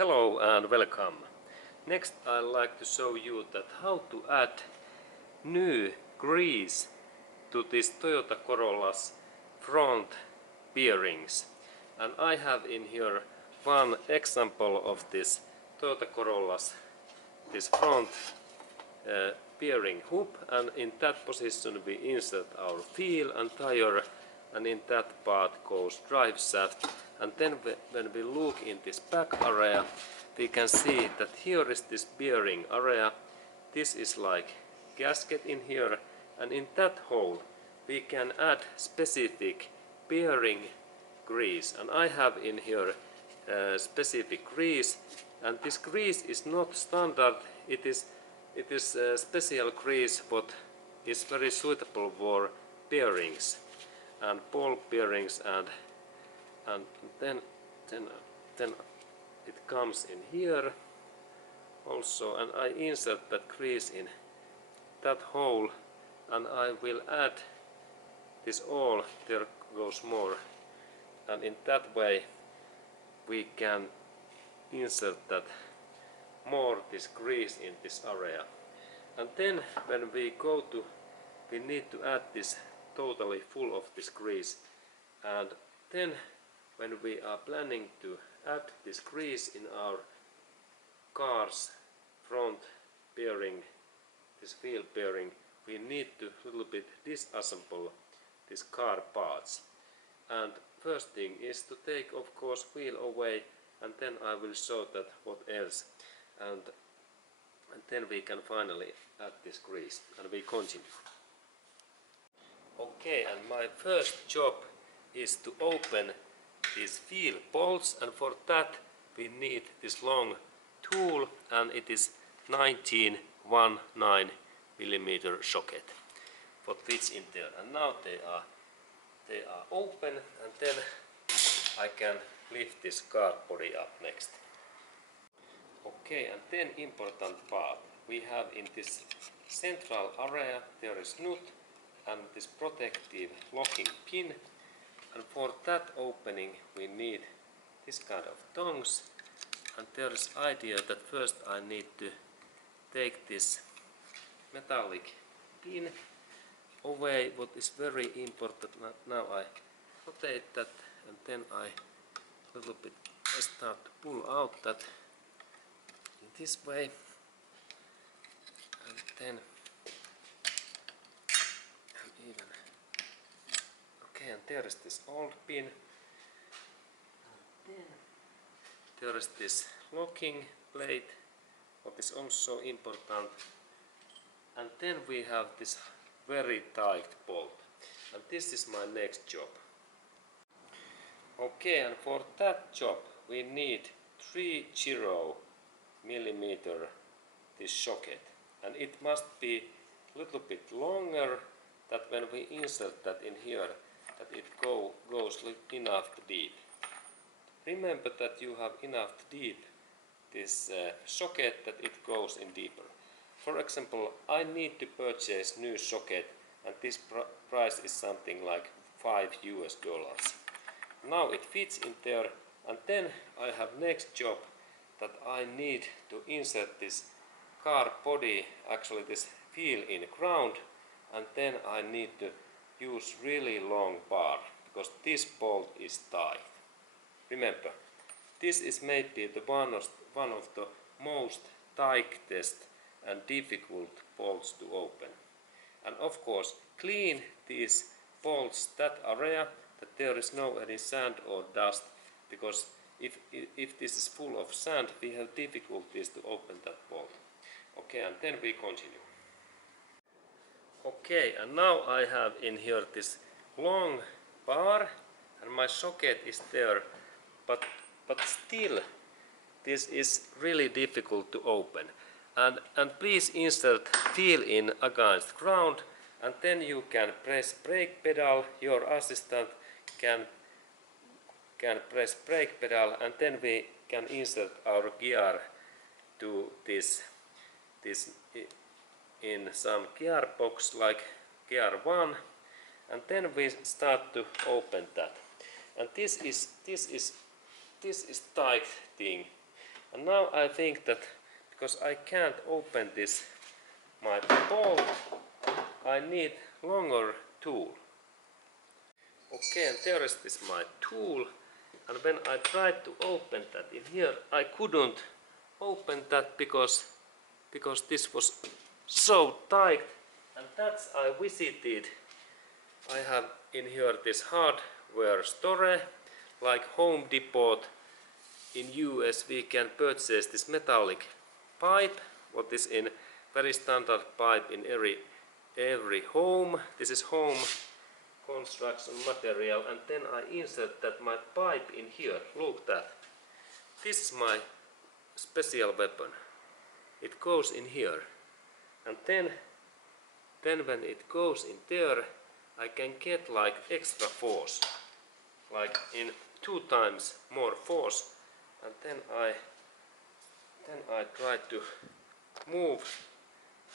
Hello and welcome. Next I'd like to show you that how to add new grease to this Toyota Corolla's front bearings. And I have in here one example of this Toyota Corolla's front bearing hoop, and in that position we insert our wheel and tire, and in that part goes drive shaft. And then when we look in this back area, we can see that here is this bearing area. This is like gasket in here, and in that hole we can add specific bearing grease. And I have in here specific grease, and this grease is not standard. It is a special grease what is very suitable for bearings and ball bearings, and then it comes in here also, and I insert that grease in that hole, and I will add this all. There goes more, and in that way we can insert that more this grease in this area. And then when we need to add this totally full of this grease, and then when we are planning to add this grease in our car's front bearing, this wheel bearing, we need to little bit disassemble these car parts. And first thing is to take of course wheel away, and then I will show that what else, and then we can finally add this grease, and we continue. Okay, and my first job is to open these wheel bolts, and for that we need this long tool, and it is 1919 millimeter socket what fits in there. And now they are open, and then I can lift this car body up next. Okay, and then important part, we have in this central area there is nut and this protective locking pin, and for that opening we need this kind of tongs. And there is idea that first I need to take this metallic pin away, what is very important. Now I rotate that, and then I little bit start to pull out that in this way, and then even okay, and there is this old pin, and then there is this locking plate what is also important, and then we have this very tight bolt, and this is my next job. Okay, and for that job we need 30 millimeter this socket, and it must be a little bit longer, that when we insert that in here that it goes enough deep. Remember that you have enough deep this socket that it goes in deeper. For example, I need to purchase new socket, and this price is something like $5. Now it fits in there, and then I have next job that I need to insert this car body, actually this wheel in ground, and then I need to use really long bar because this bolt is tight. Remember, this is maybe the one of the most tightest and difficult bolts to open. And of course clean these bolts, that area, that there is no any sand or dust, because if this is full of sand we have difficulties to open that bolt. Okay, and then we continue. Okay, and now I have in here this long bar, and my socket is there, but still this is really difficult to open. And please insert wheel in against ground, and then you can press brake pedal. Your assistant can press brake pedal, and then we can insert our gear to this in some gear box like gear 1, and then we start to open that. And this is tight thing. And now I think that because I can't open this my bolt, I need longer tool. Okay, and there is this my tool, and when I tried to open that in here, I couldn't open that because this was so tight, and that's I visited. I have in here this hardware store, like Home Depot. In US we can purchase this metallic pipe, what is in very standard pipe in every home. This is home construction material, and then I insert that my pipe in here. Look that. This is my special weapon. It goes in here, and then when it goes in there, I can get like extra force, like in 2 times more force, and then I try to move.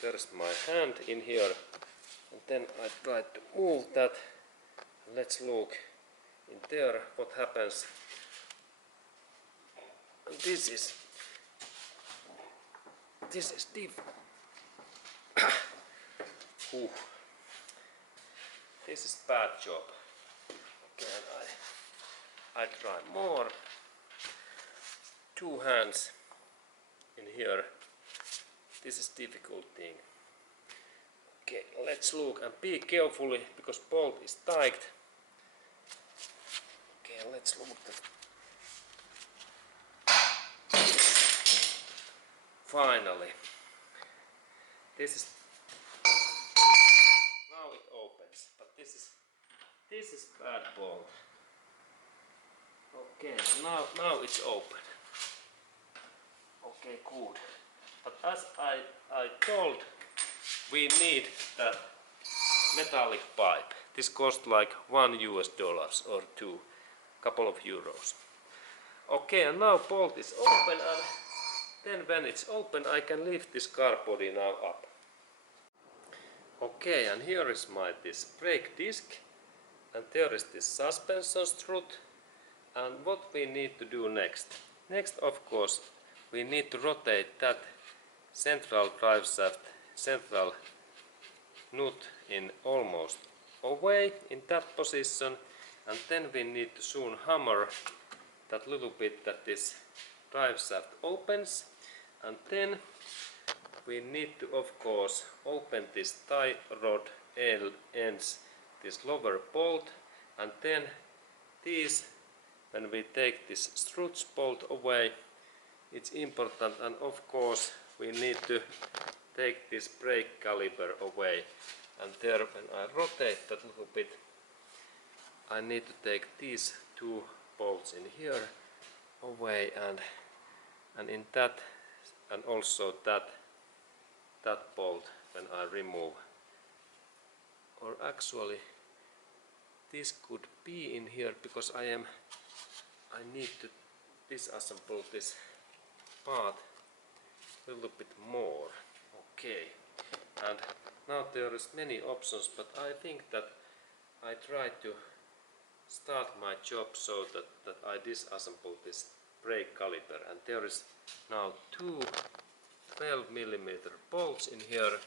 There's my hand in here, and then I try to move that. Let's look in there what happens. And this is deep. This is bad job. Okay, and I try more. 2 hands in here. This is difficult thing. Okay, let's look and be carefully because bolt is tight. Okay, let's look that. Finally, this is now it opens, but this is bad bolt. Okay, now it's open. Okay, good. But as I told, we need that metallic pipe. This cost like $1 or 2, couple of euros. Okay, and now bolt is open, and then when it's open I can lift this car body now up. Okay, and here is this brake disc, and there is this suspension strut. And what we need to do next? Next, of course, we need to rotate that central drive shaft, central nut in almost away in that position, and then we need to soon hammer that little bit that this drive shaft opens, and then we need to of course open this tie rod ends, this lower bolt, and then these, when we take this strut bolt away, it's important, and of course we need to take this brake caliper away, and there when I rotate that little bit I need to take these 2 bolts in here away, and in that, and also that bolt when I remove, or actually this could be in here because I need to disassemble this part a little bit more. Okay, and now there is many options, but I think that I try to start my job so that I disassemble this brake caliper, and there is now 2 12mm bolts in here,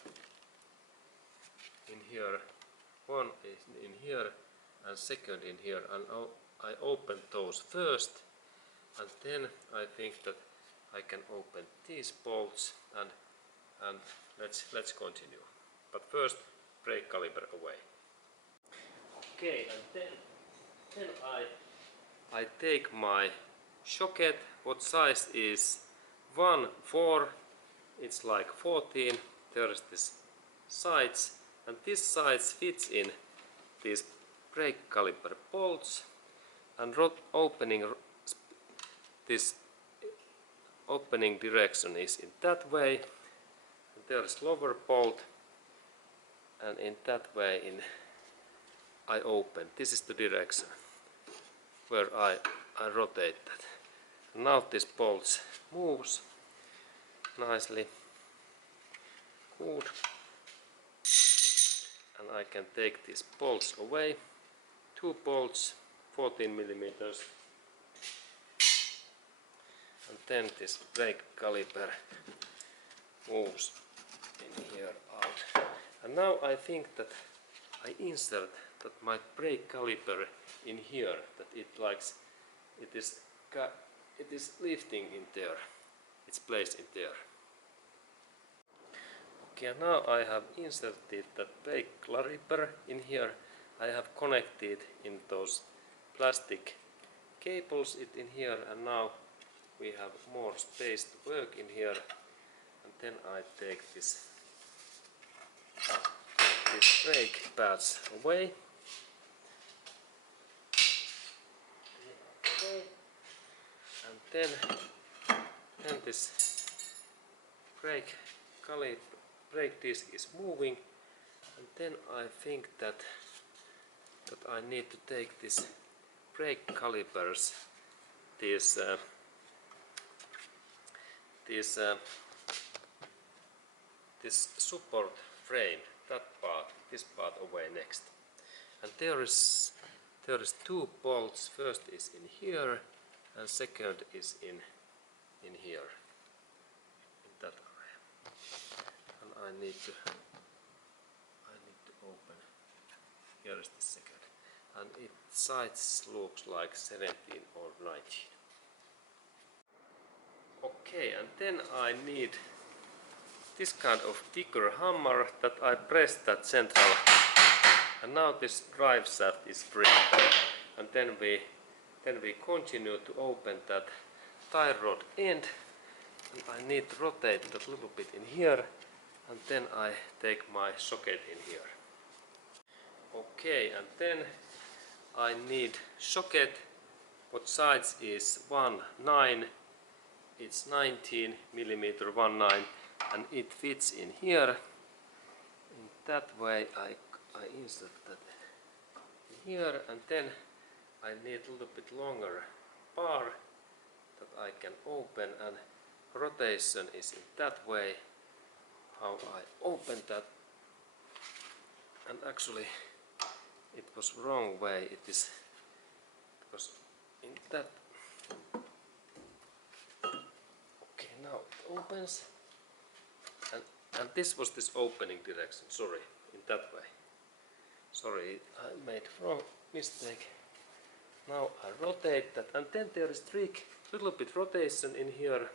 one is in here and second in here, and I open those first, and then I think that I can open these bolts, and let's continue. But first, brake caliper away. Okay, and then I take my socket. What size is 1/4? It's like 14. There is this sides, and this size fits in these brake caliper bolts, and this opening direction is in that way, and there is lower bolt, and in that way I open. This is the direction where I rotate that. Now this bolt moves nicely. Good. And I can take these bolts away. 2 bolts, 14mm. and then this brake caliper moves in here out. And now I think that I insert that my brake caliper in here, that it is lifting in there. It's placed in there. Okay, now I have inserted that brake caliper in here. I have connected in those plastic cables in here, and now we have more space to work in here. And then I take this brake pads away. And then this brake disc is moving, and then I think that I need to take this brake calipers, this support frame, this part away next. And there is 2 bolts. First is in here, and second is in here, in that area. And I need to open. Here is the second, and its size looks like 17 or 19. Okay, and then I need this kind of bigger hammer that I press that central, and now this drive shaft is free. And then we continue to open that tie rod end, and I need to rotate that a little bit in here, and then I take my socket in here. Okay, and then I need socket. What size is 1/9? It's 19 millimeter 1/9, and it fits in here. In that way I insert that in here, and then I need a little bit longer bar that I can open, and rotation is in that way how I open that. And actually it was wrong way. It was in that. Okay, now it opens, and this was this opening direction. Sorry, in that way. Sorry, I made wrong mistake. Now I rotate that, and then there is trick, little bit rotation in here,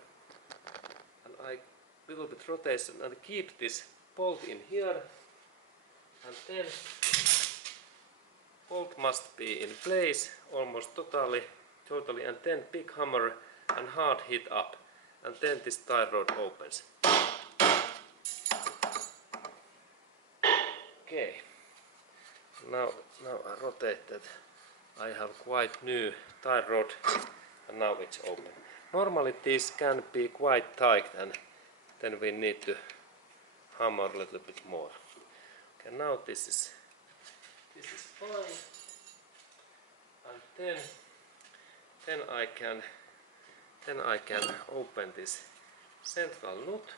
and little bit rotation, and keep this bolt in here, and then bolt must be in place almost totally, and then big hammer and hard hit up, and then this tie rod opens. Okay, now I rotate that. I have quite new tie rod, and now it's open. Normally this can be quite tight, and then we need to hammer a little bit more. Okay, now this is fine, and then I can open this central nut.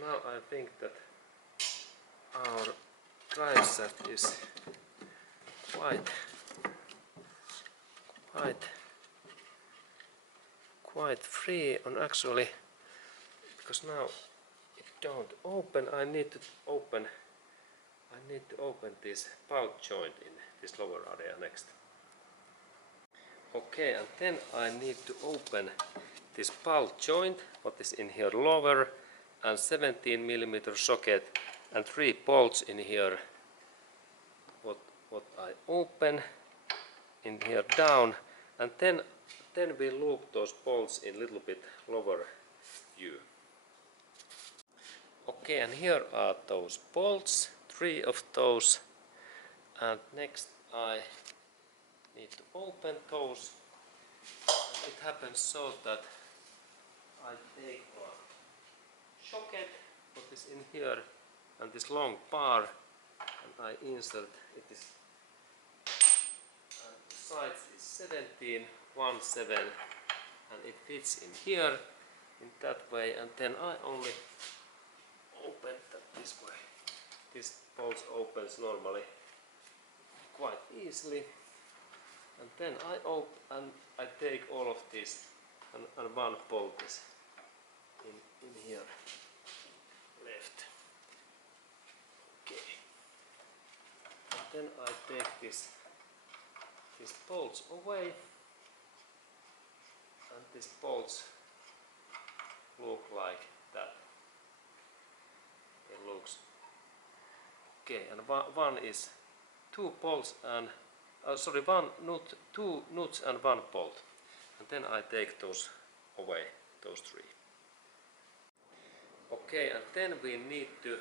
Now I think that our drive shaft is quite free, and actually, because now it don't open, I need to open this bolt joint in this lower area next. Okay, and then I need to open this bolt joint, what is in here lower, and 17 millimeter socket, and 3 bolts in here. What I open in here down, and then we loop those bolts in little bit lower view. Okay, and here are those bolts, 3 of those, and next I need to open those. And it happens so that I take one socket, what is in here, and this long bar, and I insert it. Is the size is 17/17, and it fits in here in that way, and then I only open that this way. This bolt opens normally quite easily, And then I take all of this and one bolt is in here left. Okay. And then I take these bolts away, and these bolts look like that. It looks okay. And one is two bolts and two nuts and one bolt. And then I take those away, those three. Okay, and then we need to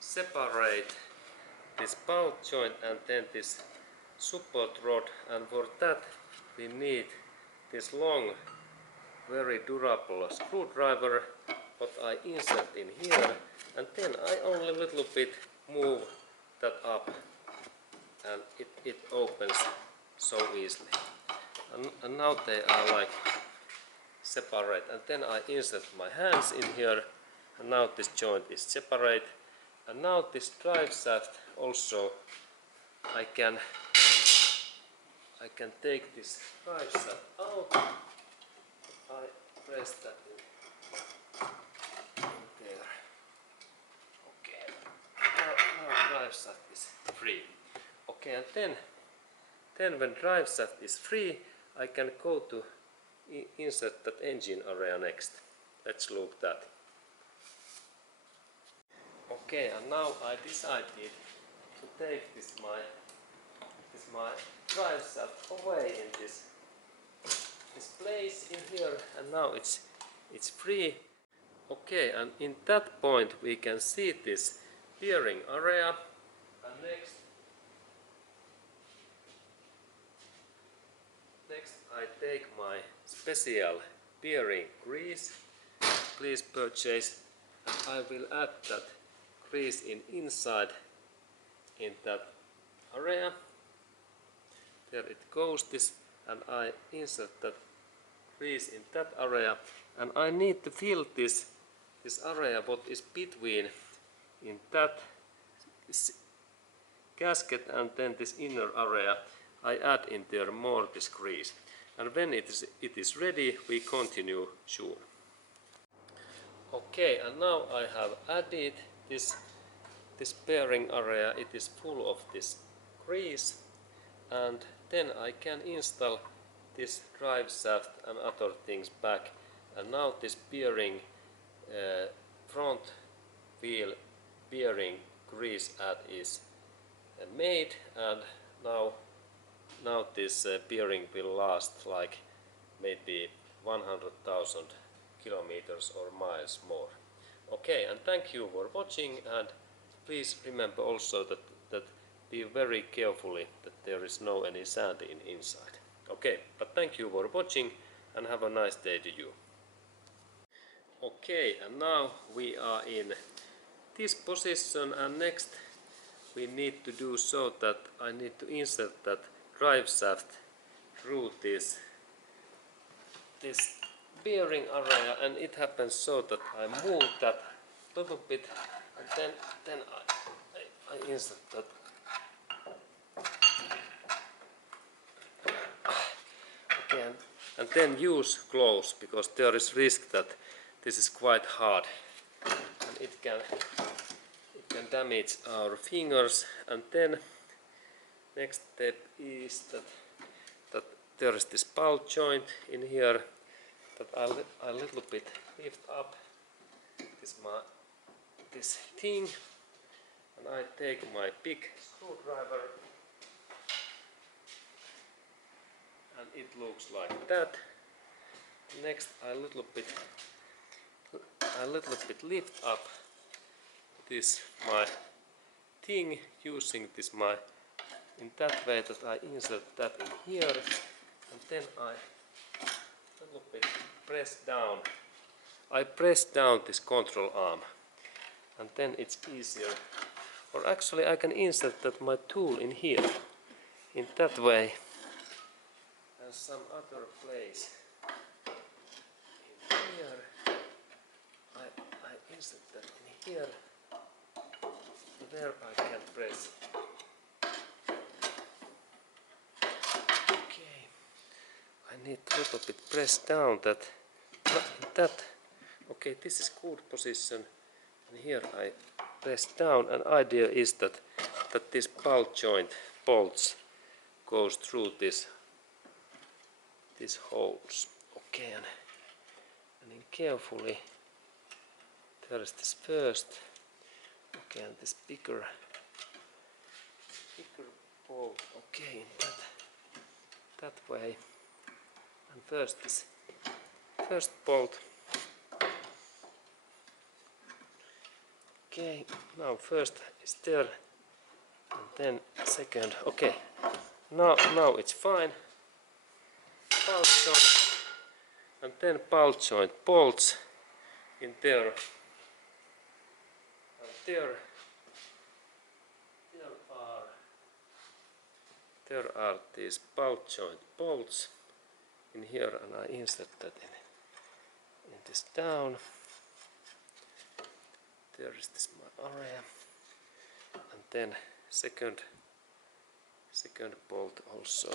separate this bolt joint and then this support rod, and for that we need this long, very durable screwdriver what I insert in here, and then I only little bit move that up and it opens so easily. And now they are like separate, and then I insert my hands in here, and now this joint is separate, and now this drive shaft also I can take this drive shaft out. I press that in there. Okay, now drive shaft is free. Okay, and then when drive shaft is free, I can go to insert that engine area next. Let's look that. Okay, and now I decided to take this my drive shaft away in this place in here, and now it's free. Okay, and in that point we can see this bearing area, and next I take my special bearing grease. Please purchase, and I will add that grease inside in that area. There it goes, this, and I insert that grease in that area, and I need to fill this area what is between in that gasket and then this inner area. I add in there more this grease, and when it is ready we continue soon. Okay, and now I have added this bearing area. It is full of this grease, and then I can install this drive shaft and other things back, and now this bearing front wheel bearing grease add is made, and now this bearing will last like maybe 100,000 kilometers or miles more. Okay, and thank you for watching, and please remember also that be very carefully that there is no any sand inside. Okay, but thank you for watching, and have a nice day to you. Okay, and now we are in this position, and next we need to do so that I need to insert that drive shaft through this bearing area, and it happens so that I move that little bit, and then I insert that. Okay, and then use gloves, because there is risk that this is quite hard and it can damage our fingers. And then next step is that there is this bolt joint in here that I little bit lift up this thing, and I take my big screwdriver, and it looks like that. Next I little bit lift up this my thing using this my in that way that I insert that in here, and then I little bit press down. I press down this control arm, and then it's easier. Or actually I can insert that my tool in here in that way, and some other place in here. I insert that in here. There I can press need a little bit press down that. Okay, this is good position, and here I press down, and idea is that this bolt joint bolts goes through these holes. Okay, and then carefully there is this first. Okay, and this bigger bolt. Okay, that way. And first this first bolt. Okay, now first is there, and then second. Okay, now it's fine. Bolt joint, and then bolt joint bolts in there, and there are these bolt joint bolts in here, and I insert that in this down. There is this my area, and then second bolt also.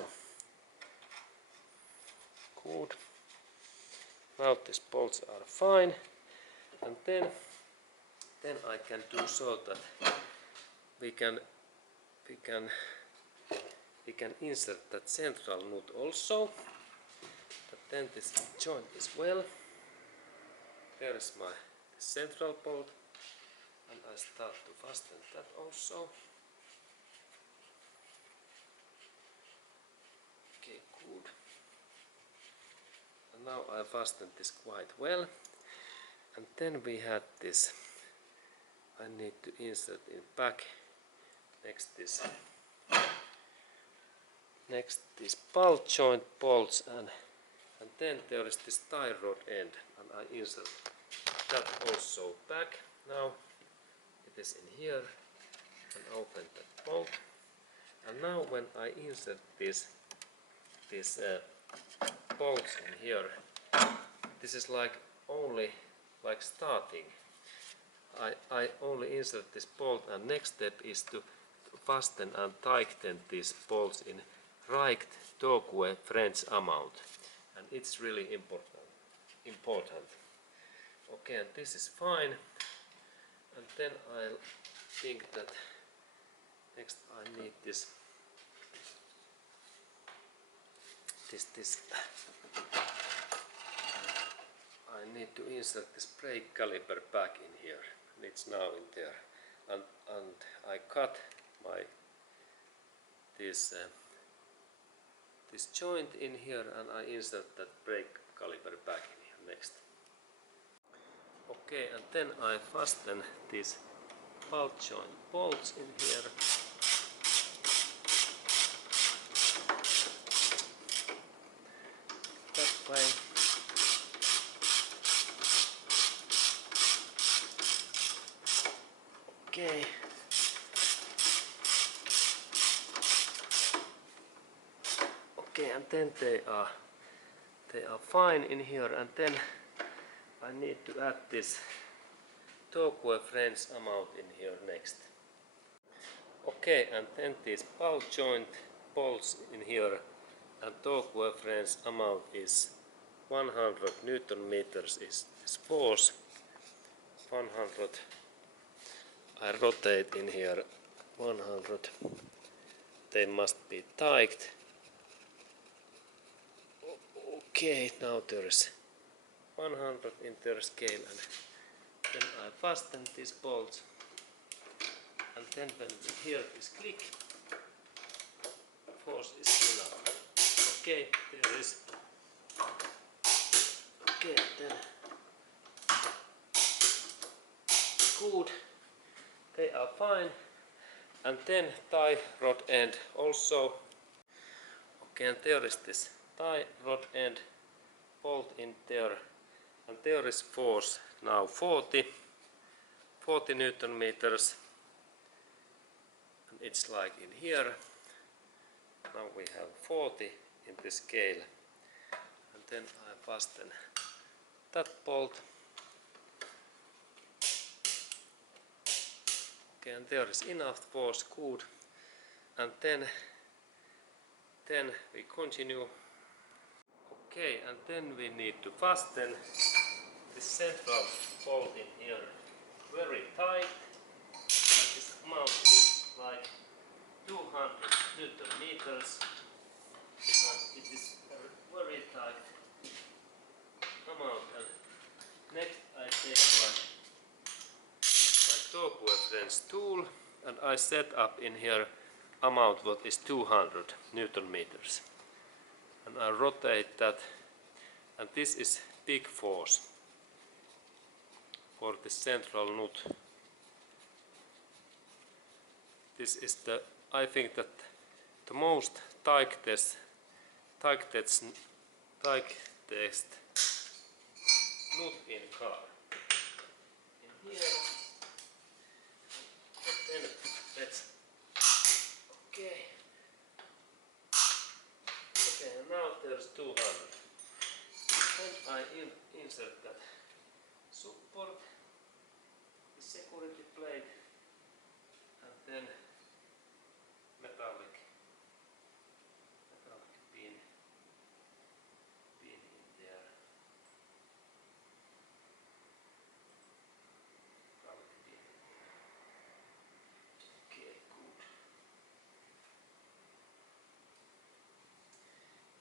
Good. Now these bolts are fine, and then I can do so that we can insert that central nut also. But then this joint as well. There is my central bolt, and I start to fasten that also. Okay, good. And now I fastened this quite well. And then we had this. I need to insert in back next this bolt joint bolts, and then there is this tie rod end, and I insert that also back. Now it is in here, and open that bolt. And now when I insert these bolts in here, this is like only like starting. I only insert this bolt, and next step is to fasten and tighten these bolts in right torque French amount, and it's really important. Okay, and this is fine, and then I think that next I need this I need to insert this brake caliper back in here, and it's now in there, and I cut my this joint in here, and I insert that brake caliper back in here next. Okay, and then I fasten these bolt joint bolts in here. That way. Okay. Okay, and then they are fine in here, and then I need to add this torque French amount in here next. Okay, and then these bolt joint bolts in here, and torque French amount is 100 Newton meters is force. 100. I rotate in here 100. They must be tight. Okay, now there is 100 in their scale, and then I fasten these bolts, and then when we hear this click, force is enough. Okay, there is. Okay, then good. They are fine, and then tie rod end also. Okay, and there is this tie rod end bolt in there, and there is force now 40 Newton meters, and it's like in here. Now we have 40 in the scale, and then I fasten that bolt. Okay, and there is enough force, good, and then we continue. Okay, and then we need to fasten this central bolt in here very tight. And this amount is like 200 Newton meters. And it is a very tight amount. And next I take my torque reference tool and I set up in here amount what is 200 Newton meters. And I rotate that, and this is big force for the central nut. This is the, I think that the most tightest nut in car. In here, and then let's, okay, and now there's 200. Then I insert that support, the security plate, and then metallic pin in there. Metallic pin in there. Okay, good.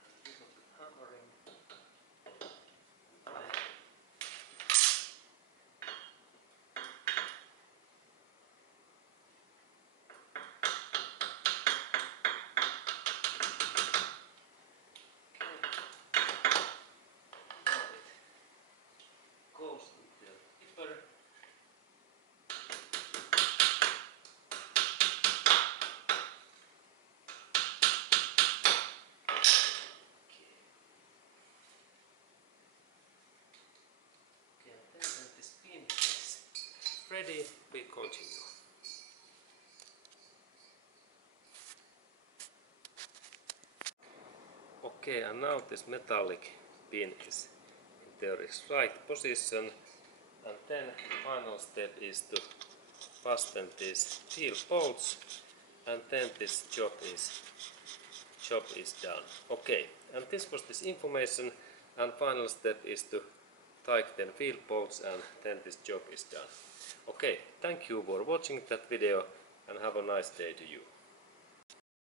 And a little bit hammering. Ready, we continue. Okay, and now this metallic pin is in their right position, and then final step is to fasten these steel bolts, and then this job is done. Okay, and this was this information, and final step is to tighten wheel bolts, and then this job is done. Okay, thank you for watching that video and have a nice day to you.